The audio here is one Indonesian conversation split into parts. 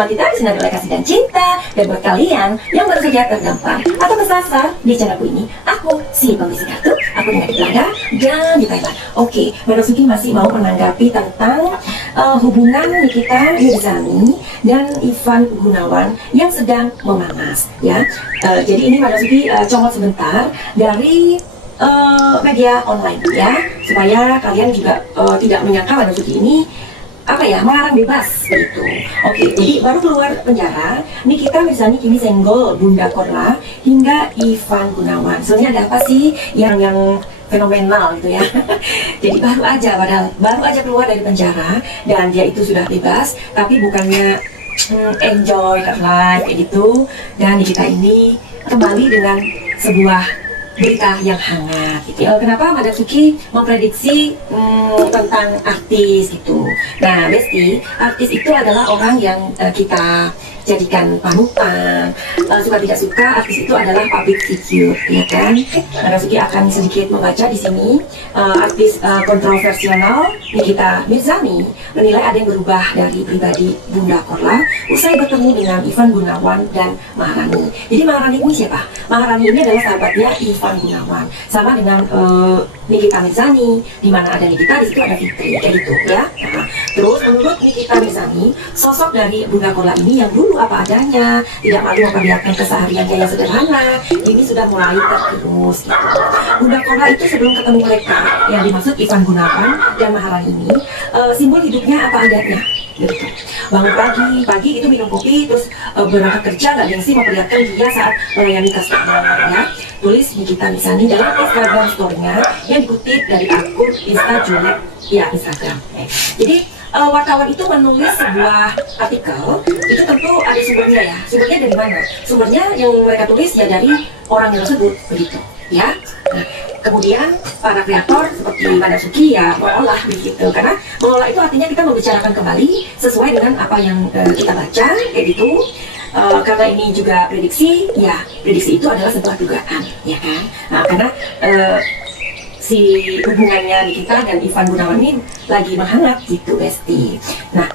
semua kita di sini adalah kasih dan cinta. Dan buat kalian yang baru saja terdampar atau kesasar di channelku ini, aku si pembisik kartu, aku tinggal di Belanda dan di Thailand. Oke, Mbak Suki masih mau menanggapi tentang hubungan Nikita Mirzani dan Ivan Gunawan yang sedang memanas, ya. Jadi ini Mbak Suki comot sebentar dari media online, ya, supaya kalian juga tidak menyangka Mbak Suki ini melarang bebas begitu. Oke, jadi baru keluar penjara Nikita Mirzani kini senggol Bunda Korla hingga Ivan Gunawan. Sebenarnya ada apa sih yang fenomenal gitu ya. Jadi baru aja keluar dari penjara dan dia itu sudah bebas, tapi bukannya enjoy her life kayak gitu. Dan Nikita ini kembali dengan sebuah berita yang hangat gitu. Kenapa Madam Suki memprediksi tentang artis gitu. Nah, Besti, artis itu adalah orang yang kita jadikan panutan. Suka tidak suka, artis itu adalah public figure, ya kan? Madam Suki akan sedikit membaca di sini. Artis kontroversial Nikita Mirzani menilai ada yang berubah dari pribadi Bunda Korla usai bertemu dengan Ivan Gunawan dan Maharani. Jadi Maharani ini siapa? Maharani ini adalah sahabatnya Ivan Gunawan, sama dengan Nikita Mirzani. Di mana ada Nikita, di situ ada Fitri, kayak gitu ya. Nah, terus menurut Nikita Mirzani, sosok dari Bunda Korla ini yang dulu apa adanya, tidak malu memperlihatkan kesehariannya yang sederhana, ini sudah mulai tergerus gitu. Bunda Korla itu sebelum ketemu mereka, yang dimaksud Ivan Gunawan dan Maharani ini, simbol hidupnya apa adanya gitu. Bangun pagi itu minum kopi, terus berangkat kerja, gak gengsi memperlihatkan dia saat melayani customer, ya. Tulis Nikita Mirzani dalam Instagram story-nya yang dikutip dari akun Instagram. Jadi wartawan itu menulis sebuah artikel, itu tentu ada sumbernya ya. Sumbernya dari mana? Sumbernya yang mereka tulis ya dari orang yang tersebut, begitu ya. Nah, kemudian para kreator seperti Madam Suki ya mengolah begitu, karena mengolah itu artinya kita membicarakan kembali sesuai dengan apa yang kita baca kayak gitu. Karena ini juga prediksi, ya prediksi itu adalah sebuah dugaan, ya kan. Nah, karena si hubungannya Nikita dan Ivan Gunawan ini lagi menghangat gitu, Besti. Nah,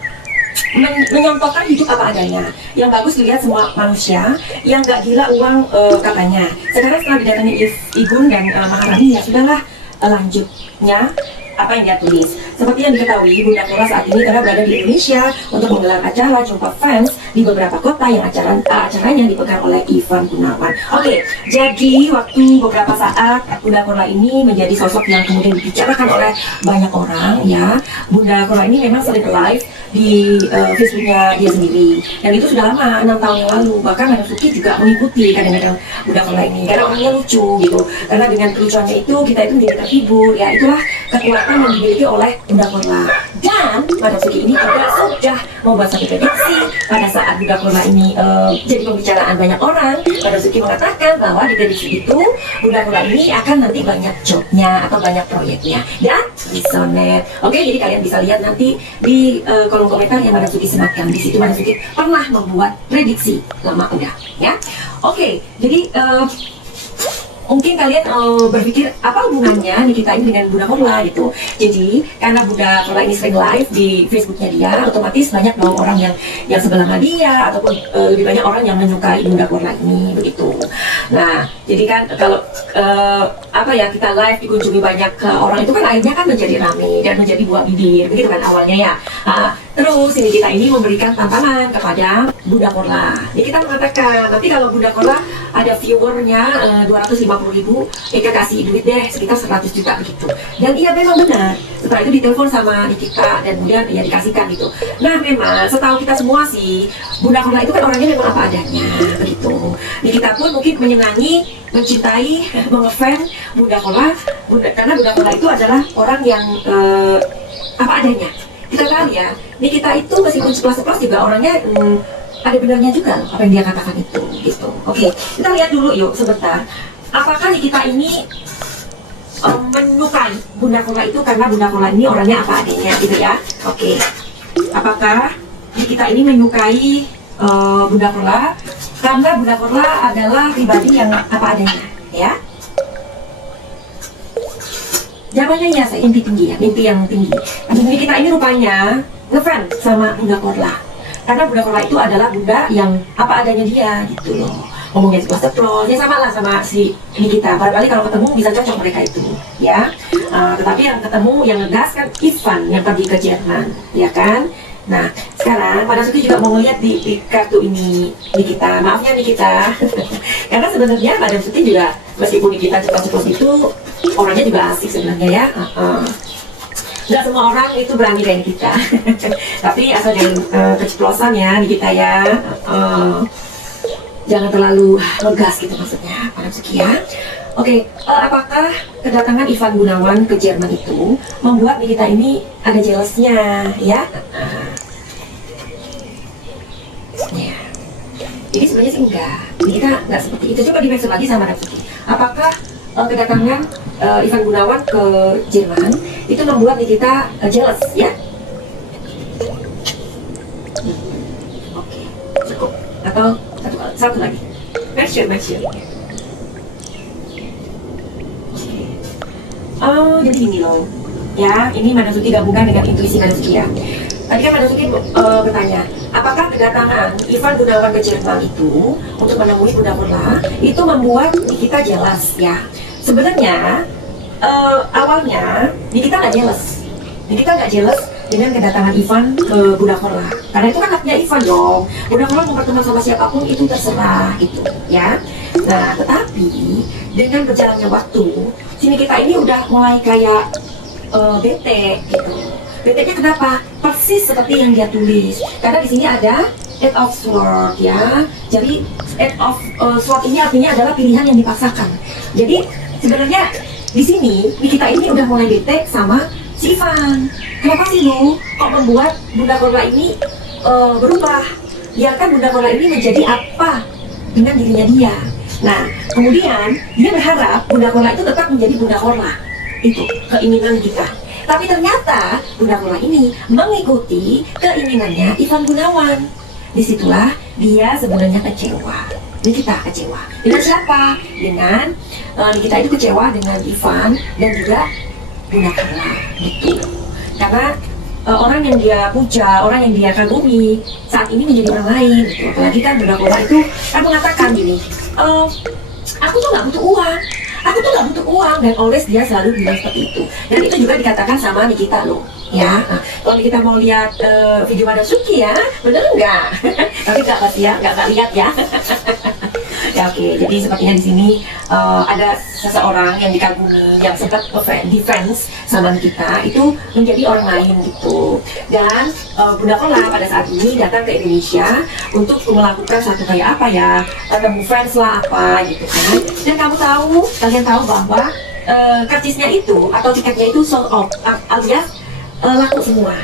menyontohkan hidup apa adanya. Yang bagus dilihat semua manusia, yang gak gila uang katanya. Sekarang setelah didatangi Igun dan Maharani, ya sudahlah, lanjutnya apa yang dia tulis. Seperti yang diketahui, Bunda Korla saat ini tengah berada di Indonesia untuk menggelar acara jumpa fans di beberapa kota yang acaranya dipegang oleh Ivan Gunawan. Oke, jadi waktu beberapa saat Bunda Korla ini menjadi sosok yang kemudian dibicarakan oleh banyak orang, ya. Bunda Korla ini memang sering live di Facebooknya dia sendiri, dan itu sudah lama, 6 tahun yang lalu. Bahkan Madam Suki juga mengikuti kadang-kadang Bunda Korla ini karena orangnya lucu gitu, karena dengan kelucuannya itu kita itu menjadi terhibur, ya. Itulah kekuatan yang dimiliki oleh Bunda Korla. Dan Madam Suki ini juga sudah membuat satu prediksi pada saat Bunda Korla ini jadi pembicaraan banyak orang. Madam Suki mengatakan bahwa di prediksi itu Bunda Korla ini akan nanti banyak jobnya atau banyak proyeknya, dan resonate. Oke, jadi kalian bisa lihat nanti di kolom komentar yang Madam Suki sematkan. Di situ Madam Suki pernah membuat prediksi lama udah, ya. Oke, jadi mungkin kalian berpikir apa hubungannya Nikita ini dengan Bunda Korla gitu. Jadi karena Bunda Korla ini sering live di Facebooknya dia, otomatis banyak dong orang yang sebelah sama dia, ataupun lebih banyak orang yang menyukai Bunda Korla ini begitu. Nah, jadi kan kalau kita live dikunjungi banyak orang itu kan akhirnya kan menjadi rame dan menjadi buah bibir begitu kan awalnya ya. Terus Nikita ini memberikan tantangan kepada Bunda Korla. Nikita mengatakan nanti kalau Bunda Korla ada viewernya 250.000, Eka kasih duit deh sekitar 100 juta begitu. Dan iya memang benar. Setelah itu ditelepon sama Nikita dan kemudian ya dikasihkan gitu. Nah, memang setahu kita semua sih Bunda Korla itu kan orangnya memang apa adanya begitu. Nikita pun mungkin menyenangi, mencintai, mengefans Bunda Korla karena Bunda Korla itu adalah orang yang apa adanya. Kita tahu ya, Nikita itu meskipun sekelas juga orangnya ada benarnya juga loh apa yang dia katakan itu gitu. Oke, kita lihat dulu yuk sebentar. Apakah Nikita ini menyukai Bunda Korla itu karena Bunda Korla ini orangnya apa adanya gitu ya. Oke, apakah Nikita ini menyukai Bunda Korla karena Bunda Korla adalah pribadi yang apa adanya, ya? Jawabannya ya, mimpi tinggi ya, mimpi yang tinggi. Nikita ini rupanya ngefans sama Bunda Korla. Karena Bunda Korla itu adalah bunda yang apa adanya dia gitu loh. Ngomongnya ceplos-ceplos, ya sama lah sama si Nikita. Barangkali kalau ketemu bisa cocok mereka itu, ya. Tetapi yang ketemu, yang ngegas kan Ivan yang pergi ke Jerman, ya kan? Nah, sekarang Madam Suti juga mau ngeliat di kartu ini Nikita. Maaf ya Nikita, karena sebenarnya Madam Suti juga meskipun Nikita ceplos-ceplos itu orangnya juga asik sebenarnya ya. Nggak semua orang itu berani kayak kita. Tapi asal jangan keceplosan ya Nikita ya. Jangan terlalu ngegas gitu maksudnya, Madam Suki ya. Oke, apakah kedatangan Ivan Gunawan ke Jerman itu membuat Nikita ini ada jealousnya ya? Ya. Jadi sebenarnya sih enggak. Nikita nggak seperti itu. Coba dimention lagi sama Madam Suki. Apakah kedatangan Ivan Gunawan ke Jerman itu membuat Nikita jealous ya? Oke, cukup. Atau satu lagi, make sure. Oh, jadi gini loh, ya, ini Madam Suti gabungkan dengan intuisi Madam Suti ya. Tadi kan Madam Suti bertanya, apakah kedatangan Ivan Gunawan ke Jerman itu untuk menemui Bunda Korla itu membuat Nikita jelas ya? Sebenarnya awalnya Nikita nggak jelas dengan kedatangan Ivan ke Bunda Korla, karena itu kan haknya Ivan dong. Bunda Korla mau berteman sama siapapun itu terserah gitu ya. Nah, tetapi dengan berjalannya waktu, si Nikita ini udah mulai kayak bete gitu. Bete-nya kenapa? Persis seperti yang dia tulis. Karena di sini ada Eight of Swords ya. Jadi Eight of Swords ini artinya adalah pilihan yang dipaksakan. Jadi sebenarnya di sini Nikita ini udah mulai bete sama si Ivan. Kenapa sih lu kok membuat Bunda Korla ini berubah? Biarkan Bunda Korla ini menjadi apa dengan dirinya dia. Nah, kemudian dia berharap Bunda Korla itu tetap menjadi Bunda Korla. Itu keinginan kita. Tapi ternyata Bunda Korla ini mengikuti keinginannya Ivan Gunawan. Disitulah dia sebenarnya kecewa. Nikita kecewa. Dengan siapa? Dengan Nikita itu kecewa dengan Ivan dan juga Bunda Korla gitu. Karena orang yang dia puja, orang yang dia kagumi saat ini menjadi orang lain gitu. Apalagi kan Bunda Korla itu kan mengatakan gini, aku tuh nggak butuh uang, dan always dia selalu bilang seperti itu. Dan itu juga dikatakan sama Nikita loh ya. Kalau kita mau lihat video Madam Suki ya, bener nggak? Tapi nggak pasti ya, nggak lihat ya. Ya oke, jadi sepertinya di sini ada seseorang yang dikagumi, yang sempat defense sama kita itu menjadi orang lain gitu. Dan Bunda Korla pada saat ini datang ke Indonesia untuk melakukan satu kayak apa ya, temu fans lah apa gitu kan. Dan kalian tahu bahwa karcisnya itu atau tiketnya itu sold out alias laku semua.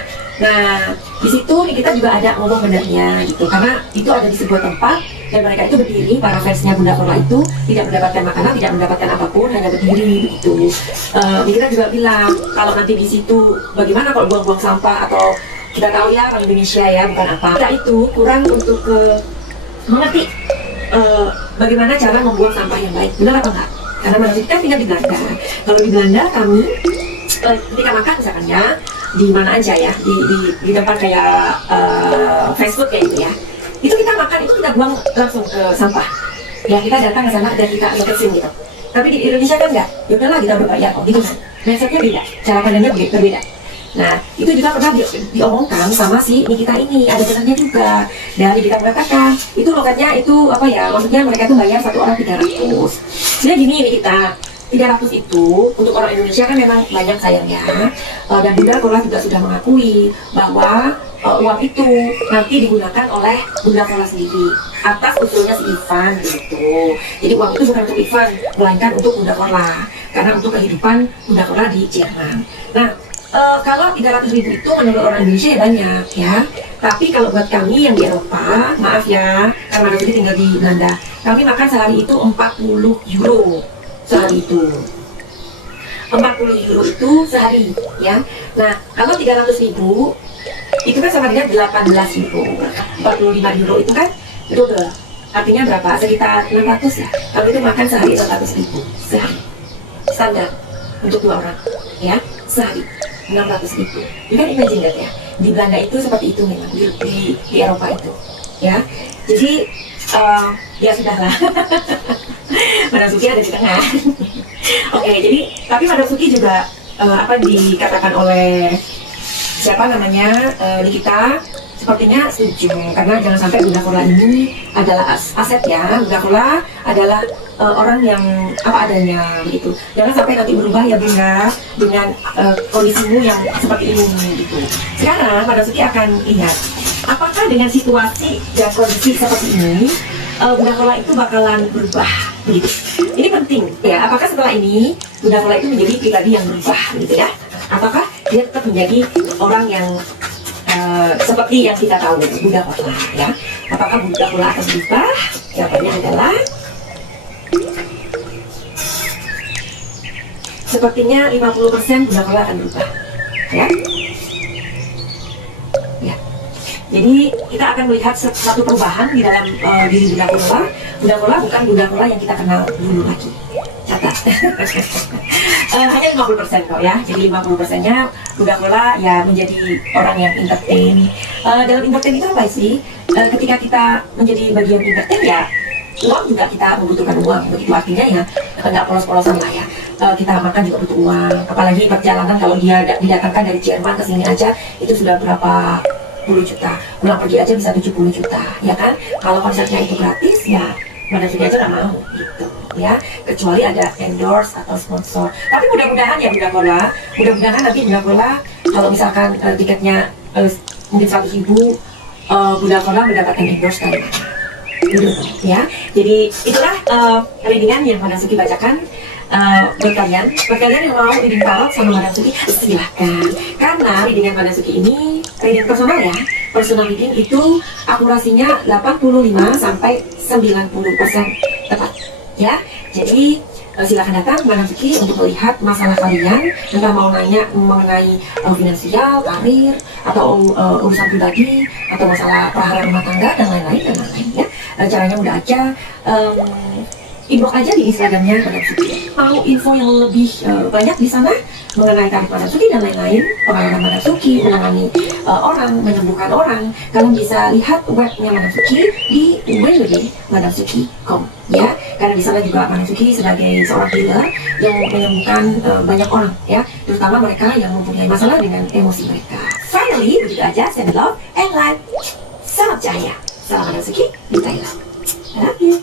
Nah, di situ kita juga ada ngomong benernya gitu, karena itu ada di sebuah tempat dan mereka itu berdiri, para fansnya Bunda Korla itu tidak mendapatkan makanan, tidak mendapatkan apapun, hanya berdiri begitu. Kita juga bilang kalau nanti di situ bagaimana kalau buang-buang sampah, atau kita tahu ya orang Indonesia ya bukan apa. Kita itu kurang untuk mengerti bagaimana cara membuang sampah yang baik, benar apa enggak? Karena manusia kita tinggal di Belanda. Kalau di Belanda kami ketika makan misalkan ya, di mana aja ya, di tempat kayak fast food kayak gitu ya, itu kita makan itu kita buang langsung ke sampah ya, kita datang ke sana dan kita bersihin gitu. Tapi di Indonesia kan enggak, ya udahlah kita berbayar kok gitu kan, mindsetnya beda, cara pandangnya berbeda. Nah, itu juga pernah diomongkan sama si Nikita ini, ada benarnya juga. Dan kita mengatakan, itu logatnya itu apa ya, maksudnya mereka tuh bayar satu orang 300. Jadi gini Nikita, 300 itu untuk orang Indonesia kan memang banyak sayangnya. Dan Bunda Korla juga sudah mengakui bahwa uang itu nanti digunakan oleh Bunda Korla sendiri atas usulnya si Ivan gitu. Jadi uang itu bukan untuk Ivan, melainkan untuk Bunda Korla, karena untuk kehidupan Bunda Korla di Jerman. Nah, kalau 300.000 itu menurut orang Indonesia ya banyak ya. Tapi kalau buat kami yang di Eropa, maaf ya, karena kami tinggal di Belanda, kami makan sehari itu 40 euro sehari itu. 40 euro itu sehari ya. Nah, kalau 300.000 itu kan sama dengan 18 euro. 45 euro itu kan double. Artinya berapa? Sekitar 600 ya. Kalau itu makan sehari 600.000 sehari. Standar untuk 2 orang ya, sehari. 600.000. You can imagine that ya. Di Belanda itu seperti itu memang, di Eropa itu. Ya, jadi ya sudahlah. Madam Suki ada di tengah. Oke, jadi tapi Madam Suki juga apa dikatakan oleh siapa namanya Nikita sepertinya setuju, karena jangan sampai Bunda Kola ini adalah aset ya. Bunda Kola adalah orang yang apa adanya begitu. Jangan sampai nanti berubah ya Bunda dengan kondisimu yang seperti ini gitu. Sekarang Madam Suki akan lihat apakah dengan situasi dan kondisi seperti ini Bunda Kola itu bakalan berubah begitu. Ini penting ya, apakah setelah ini Bunda Kola itu menjadi pribadi yang berubah gitu ya, ataukah dia tetap menjadi orang yang seperti yang kita tahu Bunda Kola ya. Apakah Bunda Kola akan berubah? Jawabannya adalah sepertinya 50% Bunda Kola akan berubah ya. Ya. Jadi kita akan melihat satu perubahan di dalam diri Bunda Kola. Bunda Kola bukan Bunda Kola yang kita kenal dulu lagi. Catat. Hanya 50% kok ya. Jadi 50%-nya Bunda Kola ya menjadi orang yang entertain. Dalam entertain itu apa sih? Ketika kita menjadi bagian entertain ya, uang juga kita membutuhkan uang. Begitu artinya ya nggak polos-polosan lah ya. Kita makan juga butuh uang. Apalagi perjalanan kalau dia didatangkan dari Jerman ke sini aja itu sudah berapa puluh juta. Pulang pergi aja bisa 70 juta, ya kan? Kalau konsernya itu gratis ya Madam Suki aja nggak mau gitu ya, kecuali ada endorse atau sponsor. Tapi mudah-mudahan ya Bunda Kola, mudah-mudahan nanti Bunda Kola kalau misalkan tiketnya mungkin 100.000, Bunda Kola mendapatkan endorse dari mana gitu ya. Jadi itulah readingan yang Madam Suki bacakan buat kalian yang mau reading tarot sama Madam Suki silahkan, karena readingan Madam Suki ini reading personal ya. Personal reading itu akurasinya 85 sampai 90% tepat ya. Jadi silahkan datang Madam Suki untuk melihat masalah kalian, entah mau nanya mengenai finansial, karir, atau urusan pribadi, atau masalah prahara rumah tangga dan lain-lain ya. Caranya mudah aja, inbox aja di Instagramnya Madam Suki. Mau info yang lebih banyak di sana mengenai tarif Madam Suki dan lain-lain, pengalaman Madam Suki menangani orang, menyembuhkan orang, kalian bisa lihat webnya Madam Suki di www.madamsuki.com ya. Karena di sana juga Madam Suki sebagai seorang healer yang menyembuhkan banyak orang ya, terutama mereka yang mempunyai masalah dengan emosi mereka. Finally, begitu aja. Send love and light. Salam cahaya. Salam Madam Suki di Thailand. I love you.